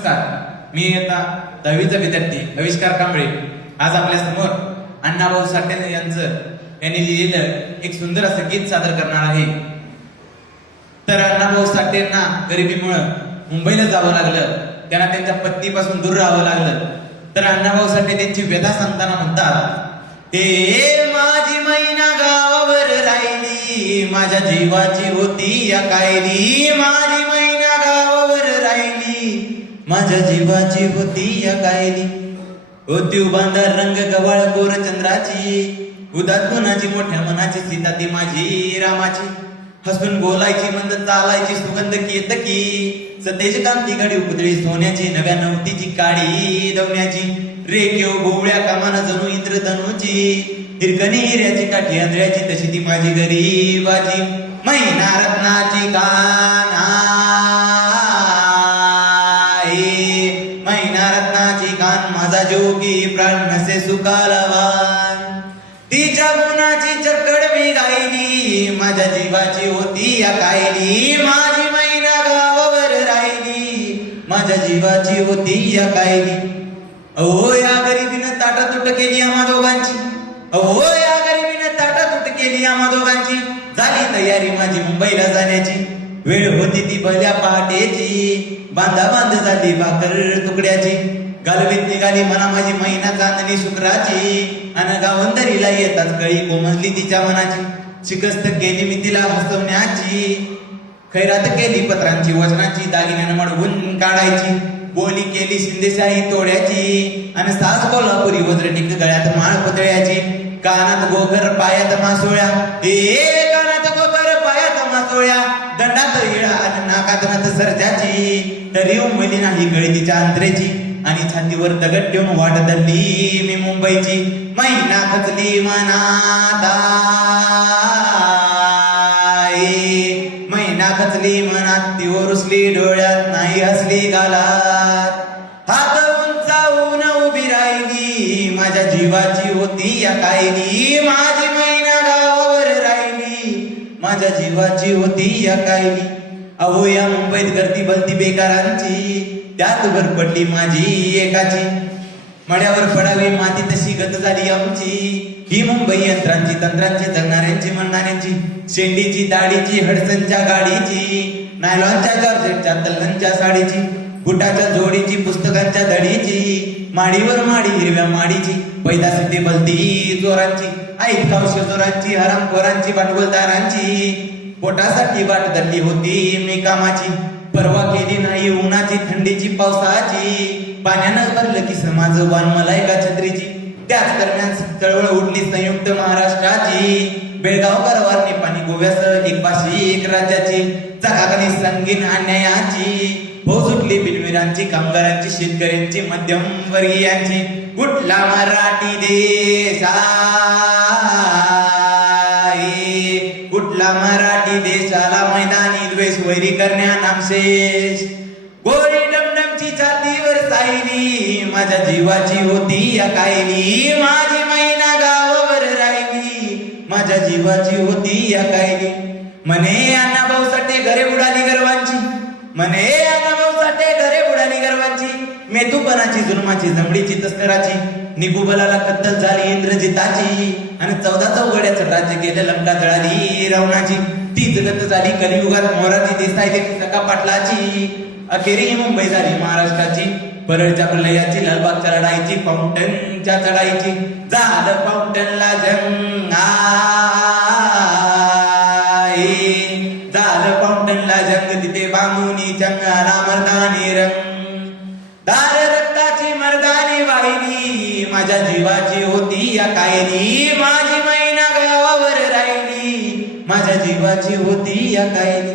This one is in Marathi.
नमस्कार, मी आता 10वीचा विद्यार्थी आविष्कार कांबळे आज आपल्या समोर अण्णाभाऊ साठे यांनी लिहिलेलं एक सुंदर असं गीत सादर करणार आहे। तर अण्णाभाऊ साठेंना गरिबीमुळे मुंबईला जावं लागलं, त्यांना त्यांच्या पत्नीपासून दूर राहावं लागलं। तर अण्णाभाऊ साठे त्यांची व्यथा सांगताना म्हणतात, हे माझी मैना गावावर राहिली, माझ्या जीवाची होती या कायली, माझी मैना गावावर राहिली, माझ्या जीवाची होती या कायली। होती बांधा रंग गवाळ गोर चंद्राची, उदात गुणाची मोठ्या मनाची सीता ती माझी रामाची, हसून बोलायची मंद चालायची सुगंध केतकी, सतेज कांती गाडी उपदळी सोन्याची, नव्या नवतीची काळी दवण्याची, रेखेव गोवळ्या कामाना जणू इंद्रधनुची, हिरकणी हिऱ्याची काठी आंधळ्याची, तशी ती माझी गरीबाची मैना रत्नाची कान आहे, मैना रत्नाची कान माझा जोगी प्राण नसे सुखालवान, तिच्या गुणाची चक्कड मी गायली, माझ्या जीवाची होती या कायली, माझी मैना गावावर राहिली, माझ्या जीवाची होती या कायली। अहो या गरिबीनं ताटातूट केली आम्हा दोघांची, अहो या गरिबीनं ताटातूट केली आम्हा दोघांची, झाली तयारी माझी मुंबईला जाण्याची, वेळ होती ती भल्या पहाटेची, बांधा बांध झाली भाकर तुकड्याची, गालवीत निघाली मना माझी मैना चांदणी शुक्राची, अन गावंदरीला येताच कळी कोमजली तिच्या मनाची, शिकस्त केली मी तिला हसवण्याची, खैरात केली पत्रांची वचनाची, दागिन्यानं मडवून काढायची, बोली केली शिंदेशाही तोड्याची, आणि सास कोल्हापुरी वज्रटिक गळ्यात माळ पुतळ्याची, कानात गोगर पायात मासोळ्या, हे कानात गोगर पायात मासोळ्या, दंडात इळा आणि नाकात नथ सर्जाची, तरी उमली नाही गळी तिच्या अंतरेची, आणि छातीवर दगड ठेवून वाट धरली मी मुंबईची, मैना खचली मनात मैना खचली मनात, ती रुसली डोळ्यात नाही हसली गालात, हात उंचावून उभी राहिली, माझ्या जीवाची होती या कायली, माझी मैना गावावर राहिली, माझ्या जीवाची होती या कायली। अहो या मुंबईत गर्दी भलती बेकारांची, त्यात भर पडली माझी एकाची, मड्यावर पडावी माती तशी गत झाली आमची, ही मुंबई यंत्रांची तंत्रांची जगणाऱ्यांची म्हणणाऱ्यांची, शेंडीची दाढीची हडसनच्या गाडीची, नायलॉनच्या जॉर्जेटच्या तल्लनच्या साडीची, बुटाच्या जोडीची पुस्तकांच्या धडीची, माडीवर माडी हिरव्या माडीची, पैदास ते भलती जोरांची, ऐत खावशी जोरांची, हरामखोरांची भांडवलदारांची, पोटासाठी वाट धरली होती मी कामाची, परवा केली नाही उन्हाची थंडीची पावसाची, पाण्यानं भरलं की समाज वान मलायका छत्रीची, त्याच दरम्यान चळवळ उठली संयुक्त महाराष्ट्राची, बेळगाव कारवार पाणी गोव्यासह एक पाशी एक राज्याची, चाकाखाली संगीन अन्यायाची, फौज उठली बिनविरांची, कामगारांची, शेतकऱ्यांची, मध्यमवर्गीयांची, कुठला मराठी देश आहे, कुठला मराठी देशाला मैदानी द्वेष वैरी करण्या नामशेष, गोळी डमडमची छातीवर सायली, माझ्या जीवाची होती या कायली, माझी मैना गावावर राहिली, माझ्या जीवाची होती या कायली। म्हणे अण्णाभाऊ साठे घरे बुडाली गर्वांची, म्हणे अण्णाभाऊ साठे घरे बुडाली गर्वांची, मेतूपणाची जुलमाची जमडीची तस्कराची, निगुबलाला कत्तल झाली इंद्रजिताची, आणि 14 चौघड्याचं राज्य केलं लंका जळाली रावणाची, ती जगत झाली कलियुगात मोराची देसाई देखी सका पाटलाची, अखेरी मुंबई झाली महाराष्ट्राची, परळच्या प्रलयाची, लालबागच्या लढाईची, फाउंटनच्या चढाईची, झालं फाउंटनला जंग झालं फाउंटनला जंग, तिथे बांबुनी चंगाला मर्दानी रंग, दार रक्ताची मर्दानी वाहिली, माझ्या जीवाची होती या कायली, माझी मैना गावावर राहिली, माझ्या जीवाची होती या कायली।